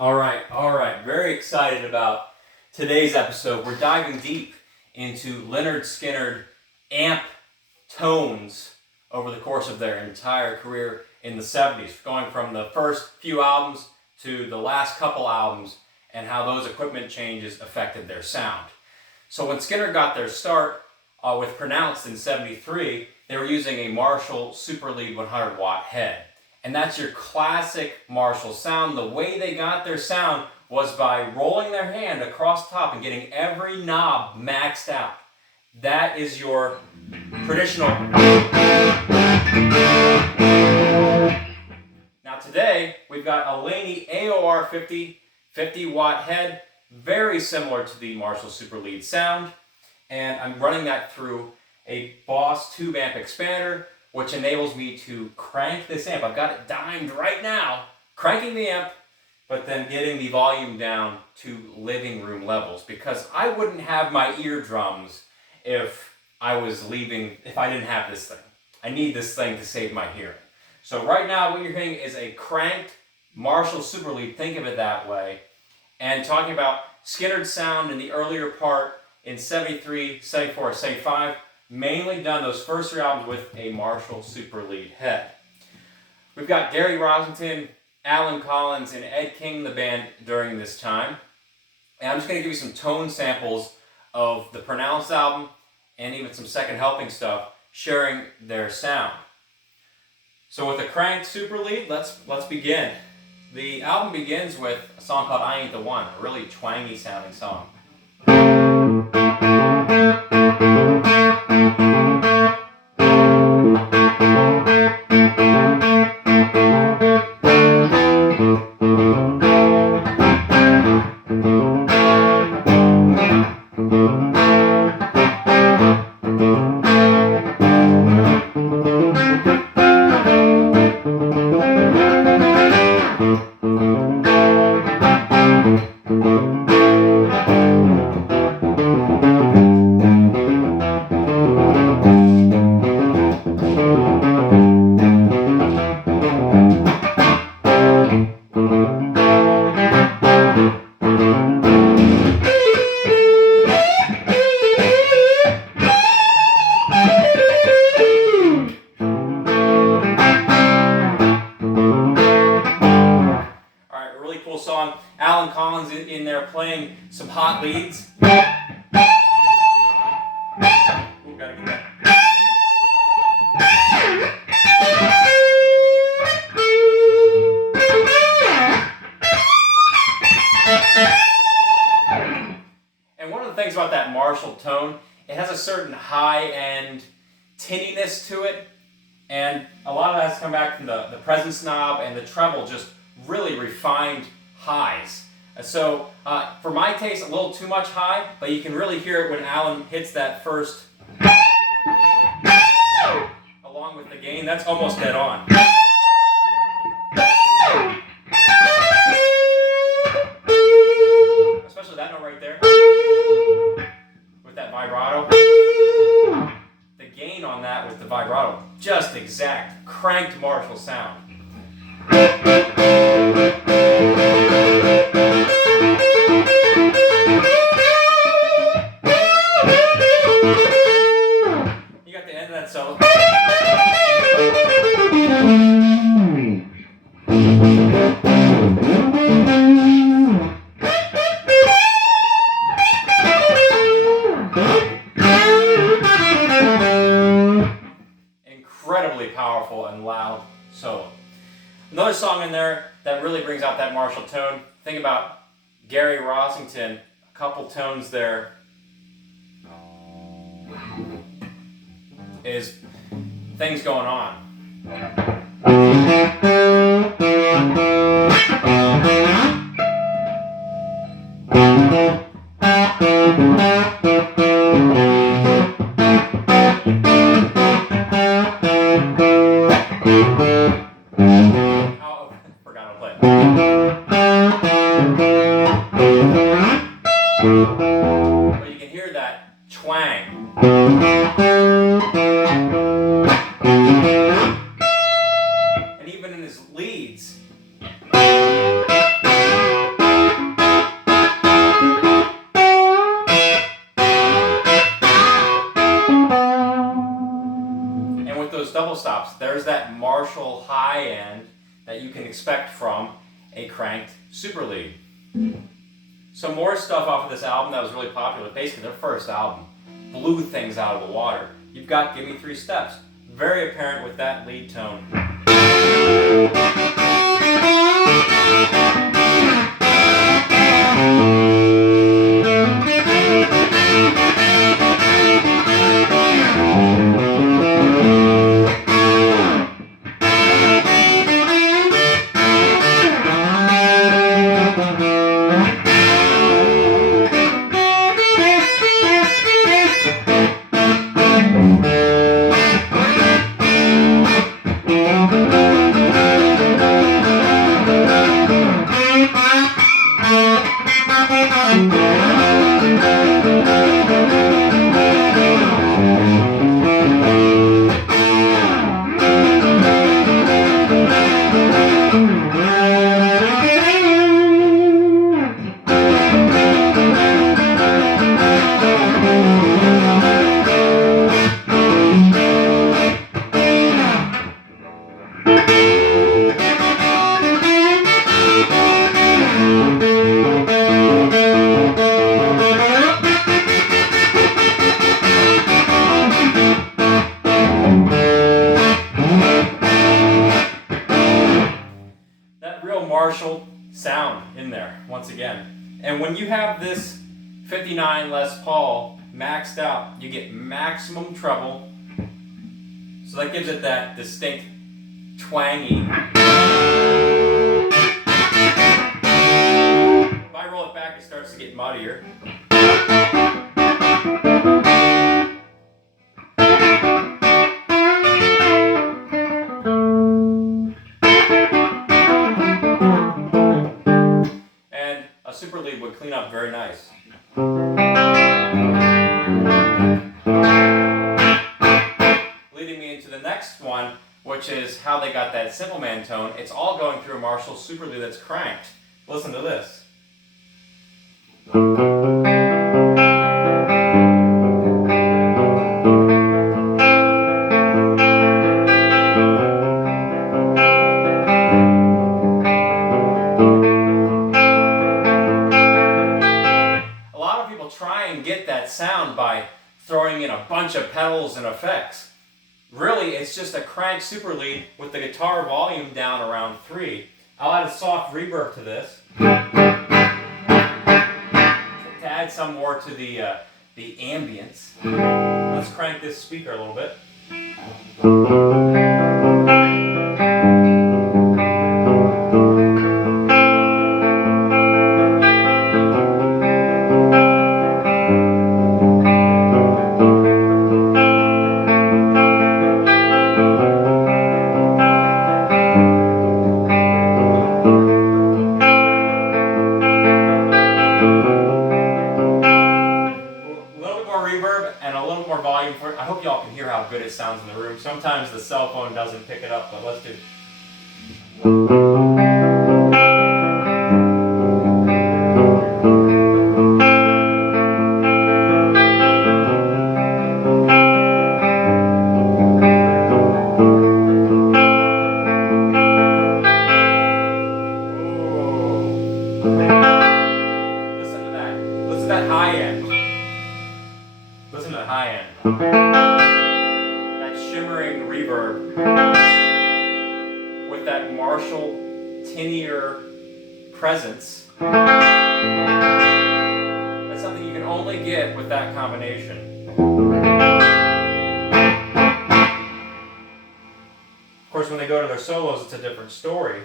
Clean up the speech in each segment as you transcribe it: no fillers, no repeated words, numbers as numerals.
All right. Very excited about today's episode. We're diving deep into Lynyrd Skynyrd amp tones over the course of their entire career in the 70s, going from the first few albums to the last couple albums and how those equipment changes affected their sound. So when Skynyrd got their start with Pronounced in 73, they were using a Marshall Super Lead 100 watt head. And that's your classic Marshall sound. The way they got their sound was by rolling their hand across the top and getting every knob maxed out. That is your traditional. Now today, we've got a Laney AOR 50 watt head, very similar to the Marshall Super Lead sound. And I'm running that through a Boss tube amp expander, which enables me to crank this amp. I've got it dimed right now, cranking the amp, but then getting the volume down to living room levels, because I wouldn't have my eardrums if I didn't have this thing. I need this thing to save my hearing. So right now what you're hearing is a cranked Marshall Super Lead, think of it that way, and talking about Skynyrd's sound in the earlier part in 73, 74, 75, mainly done those first three albums with a Marshall Super Lead head. We've got Gary Rossington, Alan Collins, and Ed King in the band during this time. And I'm just going to give you some tone samples of the Pronounced album and even some Second Helping stuff, sharing their sound. So with the cranked Super Lead, let's begin. The album begins with a song called I Ain't the One, a really twangy sounding song. Song. Alan Collins in there playing some hot leads. Ooh, gotta get that. And one of the things about that Marshall tone, it has a certain high-end tinniness to it, and a lot of that's come back from the presence knob and the treble, just really refined highs. So for my taste, a little too much high, but you can really hear it when Alan hits that first along with the gain. That's almost dead on. Especially that note right there with that vibrato. The gain on that with the vibrato, just exact cranked Marshall sound. You got the end of that solo. Incredibly powerful and loud solo. Another song in there that really brings out that Marshall tone. Think about Gary Rossington, a couple tones there is things going on. But you can hear that twang. And even in his leads, there's that Marshall high end that you can expect from a cranked super lead. Some more stuff off of this album that was really popular, basically their first album, blew things out of the water. You've got Give Me 3 Steps, very apparent with that lead tone. Marshall sound in there once again. And when you have this 59 Les Paul maxed out, you get maximum treble. So that gives it that distinct twangy. If I roll it back, it starts to get muddier. Super lead would clean up very nice. Leading me into the next one, which is how they got that Simple Man tone. It's all going through a Marshall super lead that's cranked. Listen to this. Sound by throwing in a bunch of pedals and effects. Really, it's just a crank super lead with the guitar volume down around 3. I'll add a soft reverb to this to add some more to the ambience. Let's crank this speaker a little bit. I hope y'all can hear how good it sounds in the room. Sometimes the cell phone doesn't pick it up, but let's do. Listen to that. Listen to that high end. Listen to the high end. That shimmering reverb with that Marshall tinier presence. That's something you can only get with that combination. Of course, when they go to their solos, it's a different story.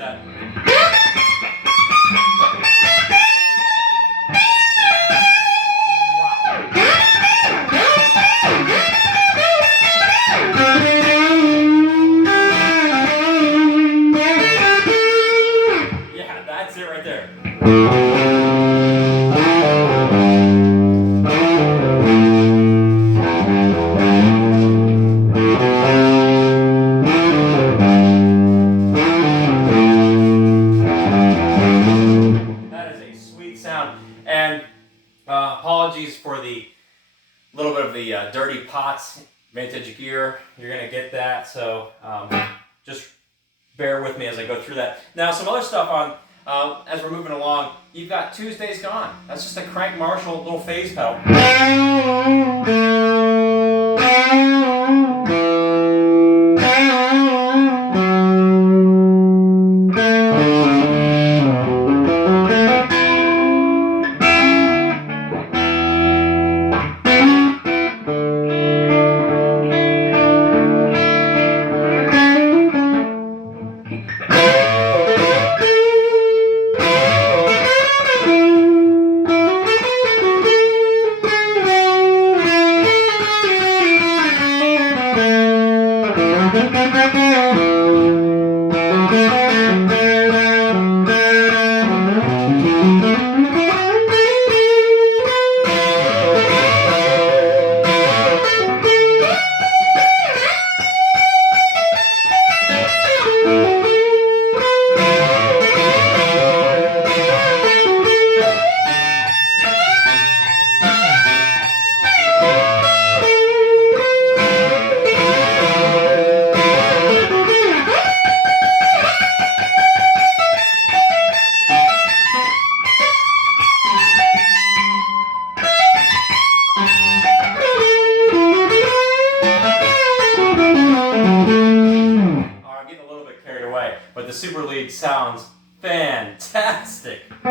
that. Yeah, that's it right there. And apologies for the little bit of the dirty pots, vintage gear. You're going to get that, so just bear with me as I go through that. Now, some other stuff on as we're moving along. You've got Tuesday's Gone. That's just a crank Marshall little phase pedal. But the super lead sounds fantastic. All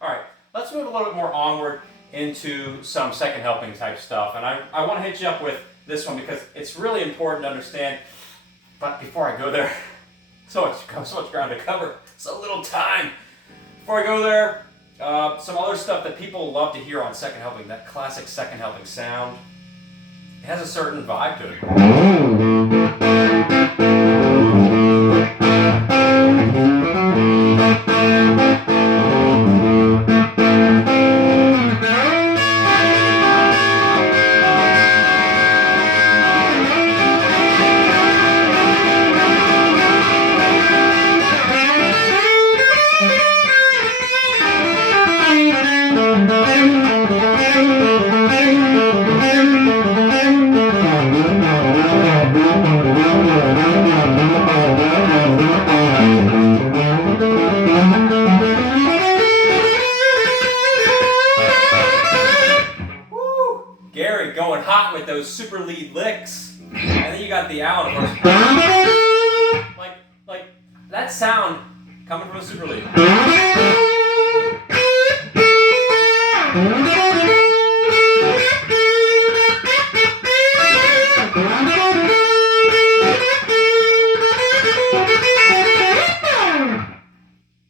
right, let's move a little bit more onward into some second helping type stuff. And I want to hit you up with this one because it's really important to understand. But before I go there, so much ground to cover, so little time. Before I go there, some other stuff that people love to hear on second helping, that classic second helping sound. It has a certain vibe to it. Going hot with those super lead licks, and then you got the Allen, of course. Like that sound coming from a super lead.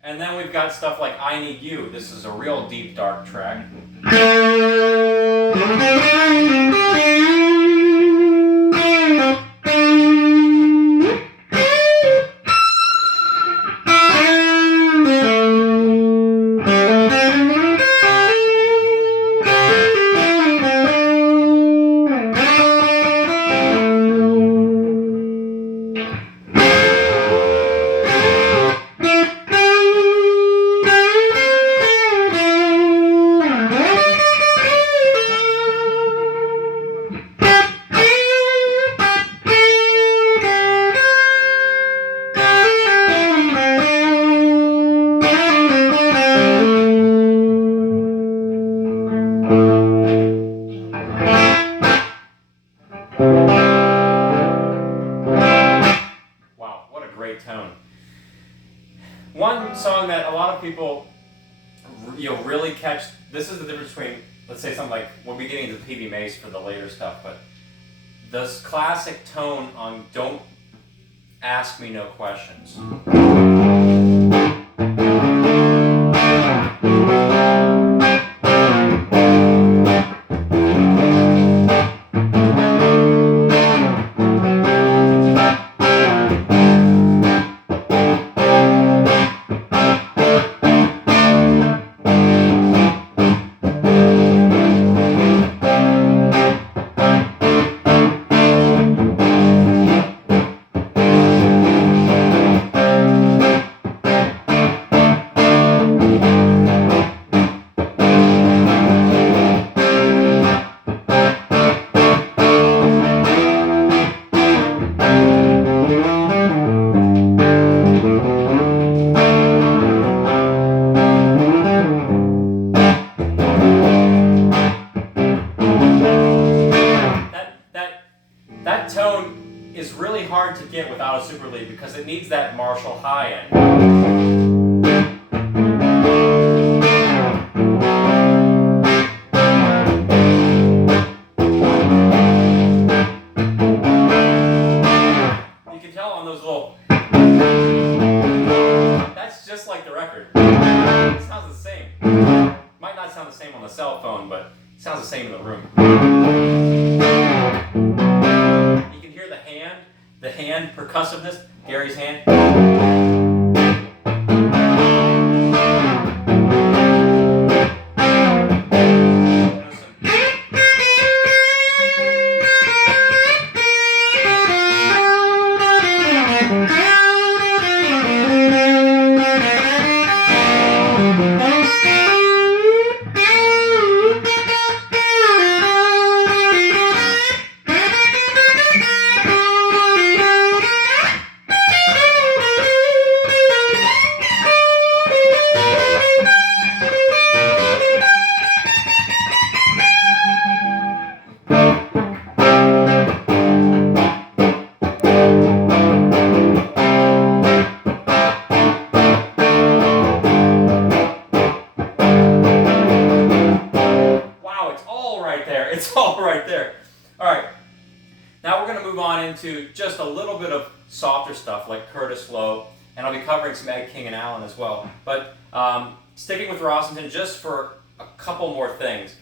And then we've got stuff like I Need You. This is a real deep, dark track. Tone. One song that a lot of people really catch, this is the difference between let's say something like, we'll be getting into PV Mace for the later stuff, but this classic tone on Don't Ask Me No Questions. That tone is really hard to get without a super lead because it needs that Marshall high end. You can tell on those little... That's just like the record. It sounds the same. Might not sound the same on the cell phone, but it sounds the same in the room. The hand percussiveness, Gary's hand. It's all right there. All right, now we're going to move on into just a little bit of softer stuff like Curtis Flow, and I'll be covering some Ed King and Allen as well. But sticking with Rossington just for a couple more things.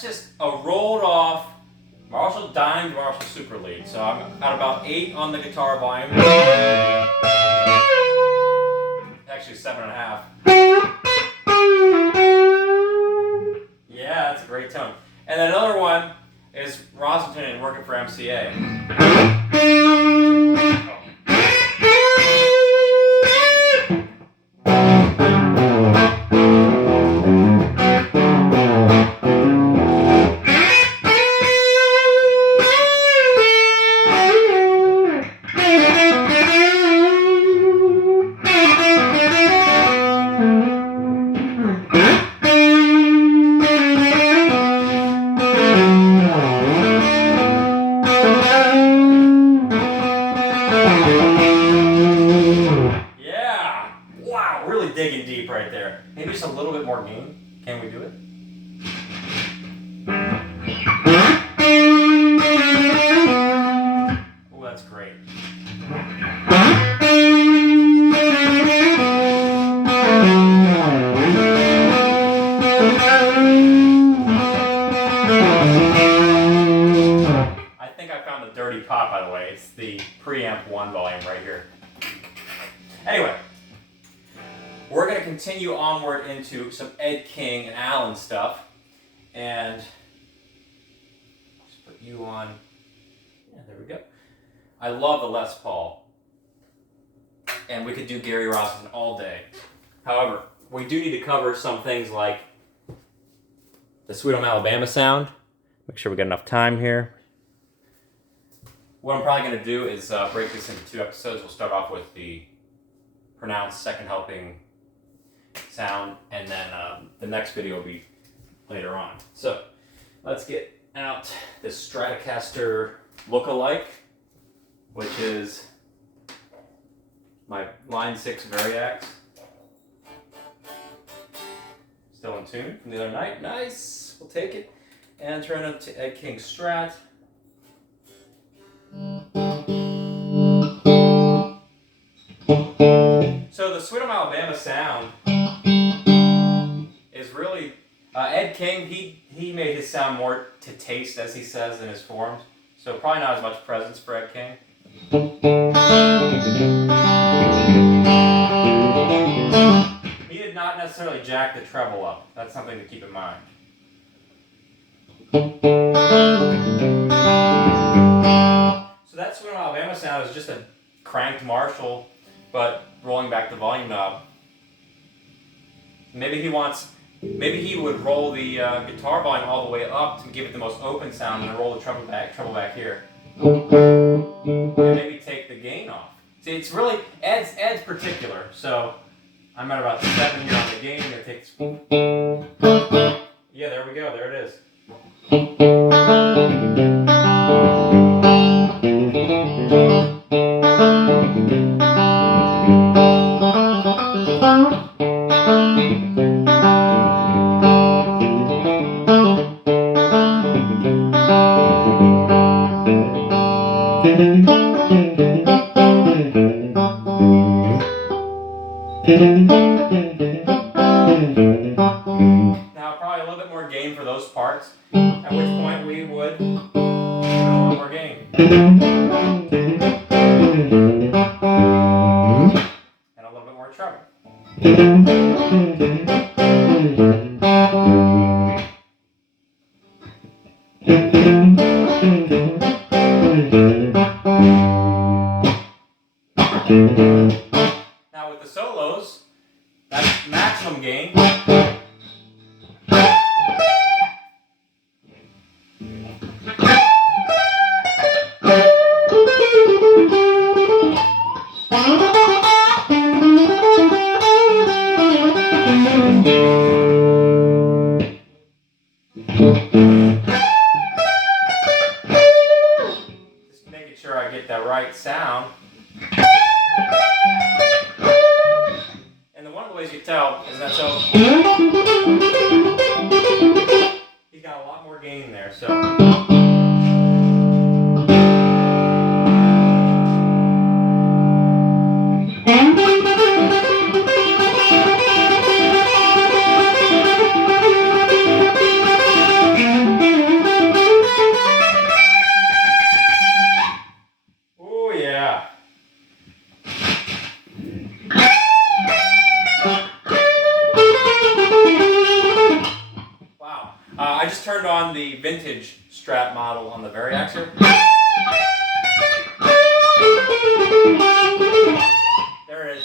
Just a rolled off Marshall dimed Marshall super lead. So I'm at about 8 on the guitar volume. Actually 7.5. Yeah, that's a great tone. And another one is Rossington and Working for MCA. Yeah! Wow, really digging deep right there. Maybe just a little bit more gain. Can we do it? Oh, that's great. I think I found the dirty pop, by the way. It's the preamp 1 volume right here. Anyway, we're going to continue onward into some Ed King and Allen stuff. And just put you on. Yeah, there we go. I love the Les Paul. And we could do Gary Rossington all day. However, we do need to cover some things like the Sweet Home Alabama sound. Make sure we got enough time here. what I'm probably going to do is break this into 2 episodes. We'll start off with the pronounced second helping sound, and then the next video will be later on. So let's get out this Stratocaster lookalike, which is my Line 6 Variax. Still in tune from the other night. Nice! We'll take it. And turn it to Ed King Strat. So the Sweet Home Alabama sound is really Ed King. He made his sound more to taste, as he says in his forums. So probably not as much presence for Ed King. He did not necessarily jack the treble up. That's something to keep in mind. So that Sweet Home Alabama sound is just a cranked Marshall, but rolling back the volume knob. Maybe he would roll the guitar volume all the way up to give it the most open sound, and then roll the treble back here. And maybe take the gain off. See, it's really Ed's particular. So I'm at about 7 here on the gain. I'm gonna take this. Yeah, there we go. There it is. Now probably a little bit more gain for those parts, at which point we would give it a little more gain. And a little bit more treble. Now with the solos, that's maximum gain. Just making sure I get that right sound. And one of the ways you tell is that so he's got a lot more gain there, so. Oh yeah. Wow. I just turned on the vintage Strat model on the Variax here. There it is.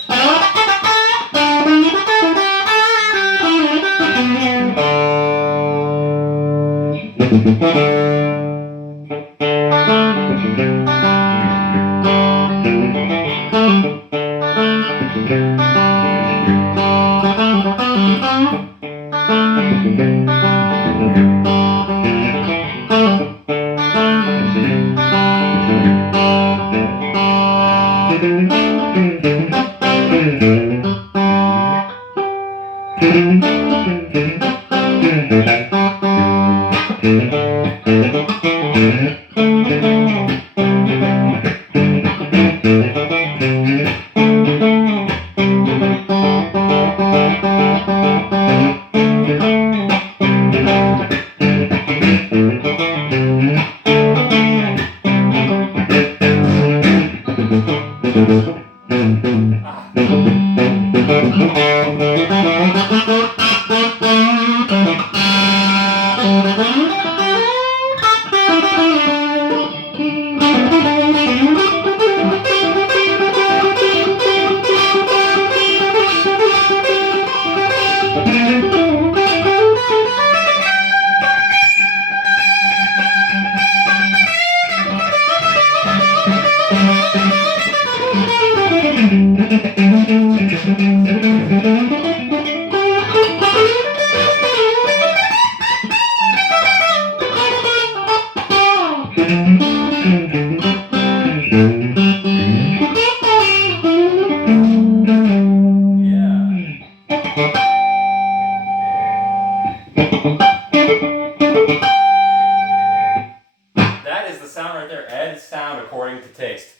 That is the sound right there. Ed's sound according to taste.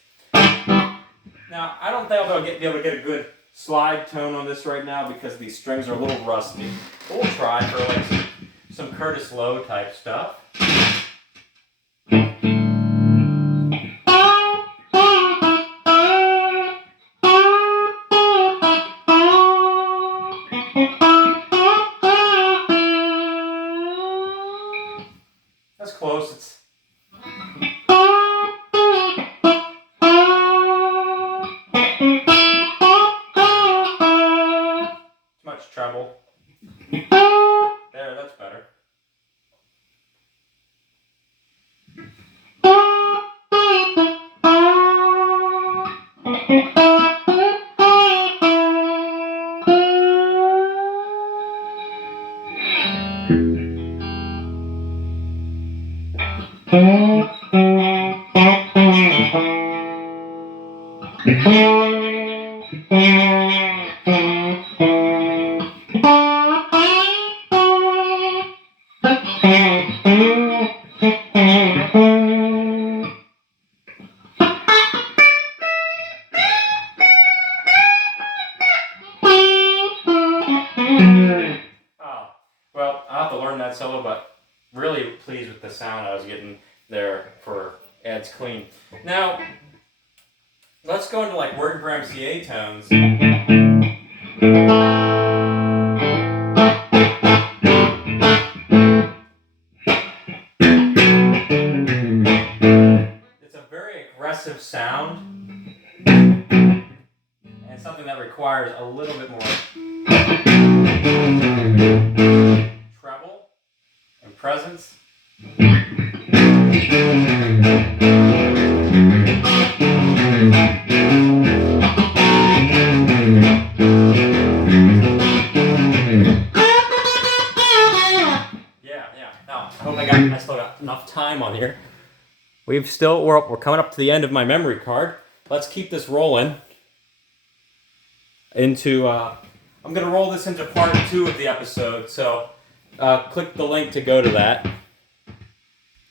Now, I don't think I'll be able to get a good slide tone on this right now because these strings are a little rusty. But we'll try for like some Curtis Lowe type stuff. That's close. It's much treble. There, that's better. Well, I'll have to learn that solo, but really pleased with the sound I was getting there for Ed's Clean. Now, let's go into like working for MCA tones. It's a very aggressive sound, and it's something that requires a little bit more treble and presence. Yeah. Now, I hope I still got enough time on here. We're coming up to the end of my memory card. Let's keep this rolling into. I'm gonna roll this into part 2 of the episode. So, click the link to go to that.